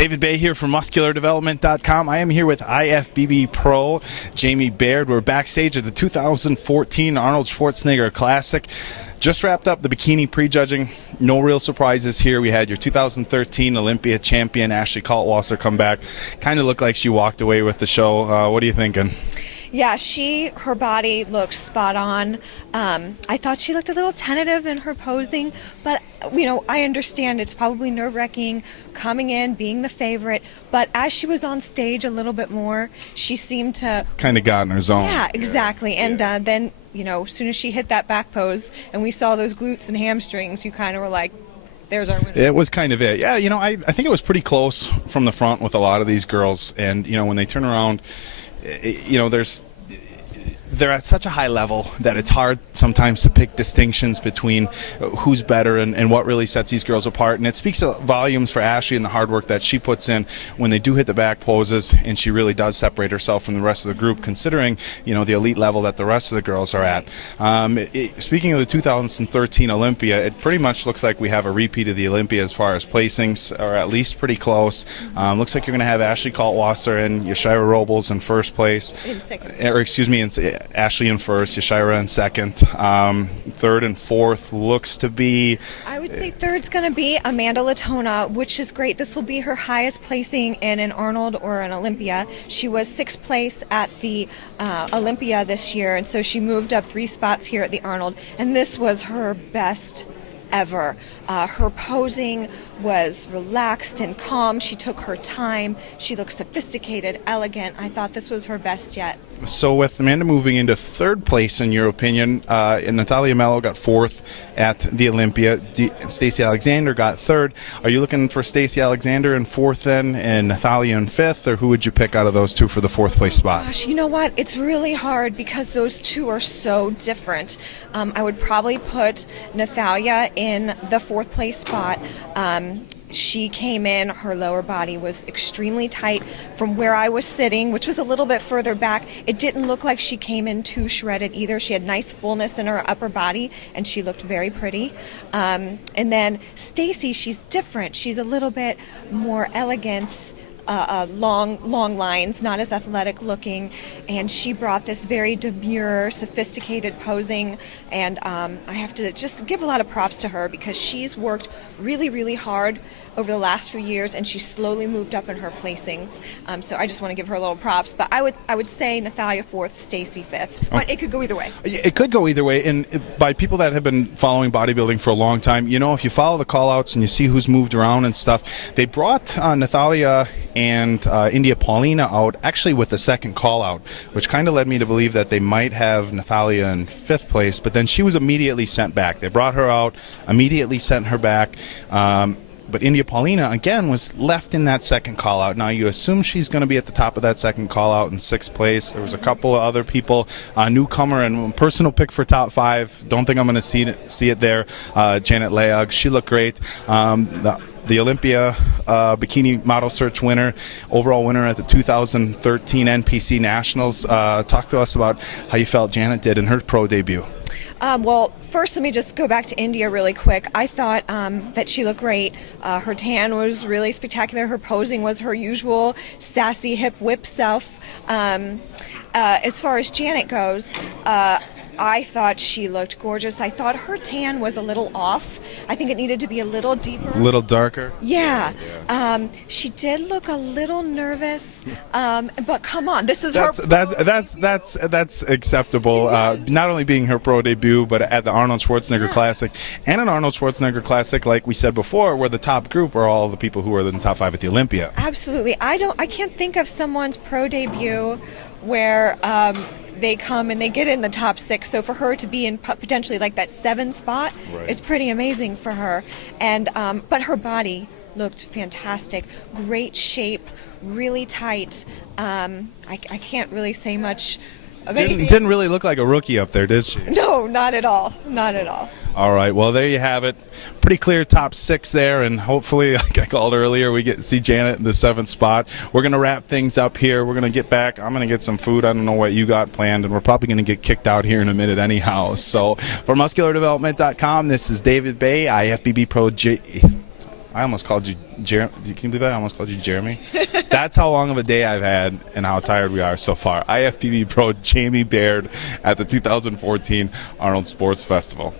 David Baye here from MuscularDevelopment.com. I am here with IFBB Pro Jaime Baird. We're backstage at the 2014 Arnold Schwarzenegger Classic. Just wrapped up the Bikini prejudging. No real surprises here. We had your 2013 Olympia champion Ashley Kaltwasser come back. Kind of looked like she walked away with the show. What are you thinking? Yeah, her body looked spot on. I thought she looked a little tentative in her posing, but I understand it's probably nerve-wracking coming in, being the favorite, but as she was on stage a little bit more, she seemed to kind of got in her zone. Yeah, exactly. And then, as soon as she hit that back pose and we saw those glutes and hamstrings, you kind of were like, there's our winner. It was kind of it. Yeah, I think it was pretty close from the front with a lot of these girls, and when they turn around, they're at such a high level that it's hard sometimes to pick distinctions between who's better and what really sets these girls apart. And it speaks volumes for Ashley and the hard work that she puts in when they do hit the back poses, and she really does separate herself from the rest of the group, considering the elite level that the rest of the girls are at. Speaking of the 2013 Olympia, it pretty much looks like we have a repeat of the Olympia as far as placings, or at least pretty close. Looks like you're going to have Ashley Kaltwasser and Yashira Robles in first place. In second. Ashley in first, Yashira in second. Third and fourth looks to be... I would say third's going to be Amanda Latona, which is great. This will be her highest placing in an Arnold or an Olympia. She was sixth place at the Olympia this year, and so she moved up 3 spots here at the Arnold, and this was her best ever. Her posing was relaxed and calm. She took her time. She looked sophisticated, elegant. I thought this was her best yet. So with Amanda moving into third place, in your opinion, and Natalia Mello got fourth at the Olympia, Stacey Alexander got third. Are you looking for Stacey Alexander in fourth then, and Natalia in fifth, or who would you pick out of those two for the fourth place spot? Gosh, you know what? It's really hard because those two are so different. I would probably put Natalia in the fourth place spot. She came in, her lower body was extremely tight from where I was sitting, which was a little bit further back. It didn't look like she came in too shredded either. She had nice fullness in her upper body, and she looked very pretty. And then Stacey, she's different. She's a little bit more elegant. Long lines, not as athletic looking, and she brought this very demure, sophisticated posing, and I have to just give a lot of props to her because she's worked really, really hard over the last few years, and she slowly moved up in her placings. So I just want to give her a little props, but I would say Natalia fourth, Stacey fifth, but it could go either way. It could go either way, and by people that have been following bodybuilding for a long time, if you follow the call-outs and you see who's moved around and stuff, they brought Natalia and India Paulina out actually with the second call-out, which kind of led me to believe that they might have Natalia in fifth place, but then she was immediately sent back. They brought her out, immediately sent her back. But India Paulina, again, was left in that second call-out. Now, you assume she's going to be at the top of that second call-out in sixth place. There was a couple of other people, newcomer and personal pick for top 5. Don't think I'm going to see it there. Janet Leog, she looked great. The Olympia Bikini Model Search winner, overall winner at the 2013 NPC Nationals. Talk to us about how you felt Janet did in her pro debut. Well, first let me just go back to India really quick. I thought that she looked great. Her tan was really spectacular. Her posing was her usual sassy hip whip self. As far as Janet goes, I thought she looked gorgeous. I thought her tan was a little off. I think it needed to be a little deeper. A little darker? Yeah. She did look a little nervous, but come on, this is her That's acceptable. Not only being her pro debut, but at the Arnold Schwarzenegger Classic, and an Arnold Schwarzenegger Classic, like we said before, where the top group are all the people who are in the top 5 at the Olympia. Absolutely. I can't think of someone's pro debut where they come and they get in the top 6. So for her to be in potentially like that 7 spot is pretty amazing for her. And but her body looked fantastic, great shape, really tight. I can't really say much. Didn't really look like a rookie up there, did she? No, not at all. Not at all. All right, well, there you have it. Pretty clear top 6 there, and hopefully, like I called earlier, we get to see Janet in the 7th spot. We're going to wrap things up here. We're going to get back. I'm going to get some food. I don't know what you got planned, and we're probably going to get kicked out here in a minute anyhow. So for MuscularDevelopment.com, this is David Baye, IFBB Pro I almost called you Jeremy. Can you believe that? I almost called you Jeremy. That's how long of a day I've had and how tired we are so far. IFBB Pro Jaime Baird at the 2014 Arnold Sports Festival.